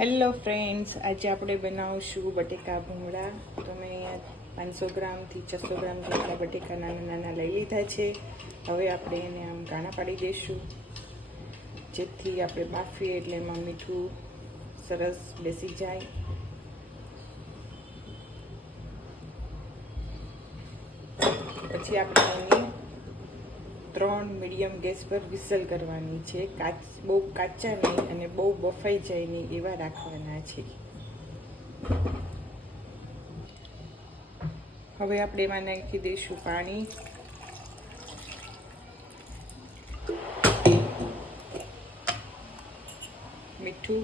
Hello friends, આજે આપણે બનાવીશું બટેકા ભૂંગળા. તો મેં અહીંયા 500 ગ્રામથી 600 ગ્રામ જેટલા બટેકા નાના નાના લઈ લીધા છે. હવે આપણે એને આમ કાણા પાડી દઈશું, જેથી આપણે બાફીએ એટલે એમાં મીઠું સરસ બેસી જાય. પછી આપણે એની 3 મીડિયમ ગેસ પર વિસલ કરવાની છે. બહુ કાચા નહીં અને બહુ બફાઈ જાય નહીં એવા રાખવાના છે. હવે આપણે એમાં નાખી દઈશું પાણી. મીઠું,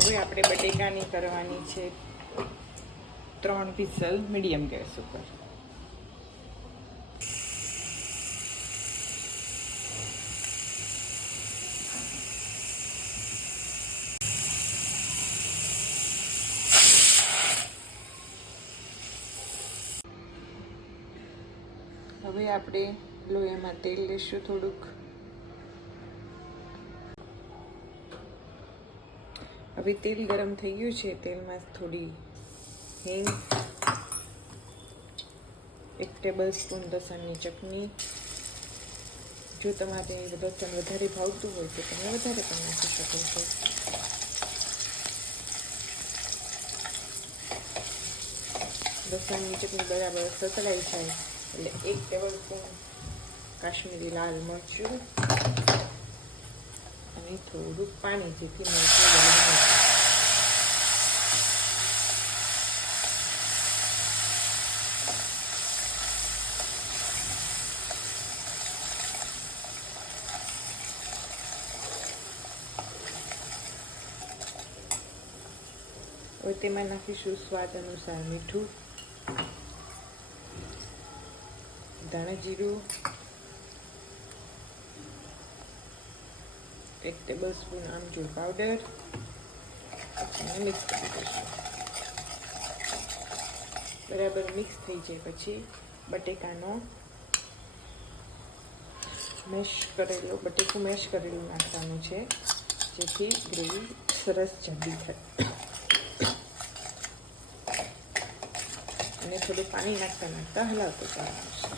હવે આપણે બટેકાની કરવાની છે 3 વિસલ મીડિયમ ગેસ ઉપર. હવે આપણે લોહીમાં તેલ લેશું થોડુંક. હવે તેલ ગરમ થઈ ગયું છે. તેલમાં થોડી હિંગ, 1 ટેબલ સ્પૂન લસણની ચટણી. જો તમારે લસણ વધારે ભાવતું હોય તો તમે વધારે પણ નાખી શકો છો. લસણની ચટણી બરાબર સતળાઈ જાય એટલે 1 ટેબલ સ્પૂન કાશ્મીરી લાલ મરચું અને થોડુંક પાણી, જેથી મરચું લાલ ન થાય. હવે તેમાં નાખીશું સ્વાદ અનુસાર મીઠું, ધાણા જીરું, 1 ટેબલ સ્પૂન આમચૂર પાવડર અને મિક્સ કરી દઈશું. બરાબર મિક્સ થઈ જાય પછી બટેકાનું મેશ કરેલું નાખવાનું છે, જેથી ગ્રેવી સરસ જાડી થાય. અને થોડું પાણી નાખતા હલાવતું કરવાનું છે.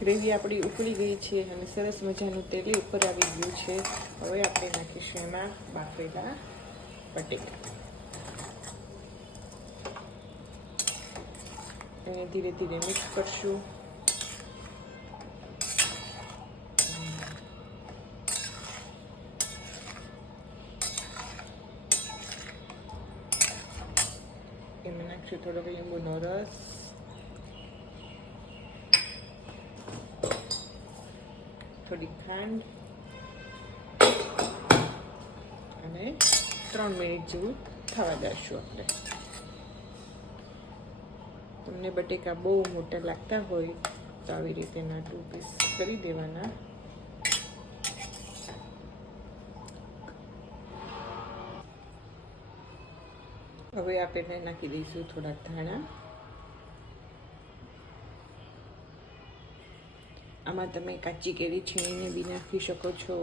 ગ્રેવી આપણી ઉકળી ગઈ છે અને સરસ મજાનું તેલ ઉપર આવી ગયું છે. હવે આપણે નાખીશું એમાં બાફેલા બટેકા અને ધીરે ધીરે મિક્સ કરશું. એમાં નાખશું થોડોક લીંબુનો રસ, થોડી ખાંડ અને 3 મિનિટ જેવું થવા દઈશું આપણે. તમને બટેકા બહુ મોટા લાગતા હોય તો આવી રીતે 2 પીસ કરી દેવાના. હવે આપણે નાખી દઈશું થોડા ધાણા. આમાં તમે કાચી કેરી છીણીને બી નાખી શકો છો,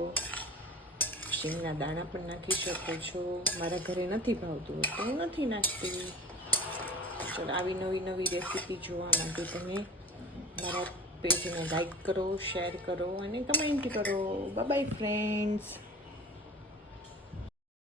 શીંગના દાણા પણ નાખી શકો છો. મારા ઘરે નથી ભાવતું તો હું નથી નાખતી. ચાલો, આવી નવી રેસીપી જોવા માટે તમે મારા પેજને લાઈક કરો, શેર કરો અને કમેન્ટ કરો. Bye bye friends.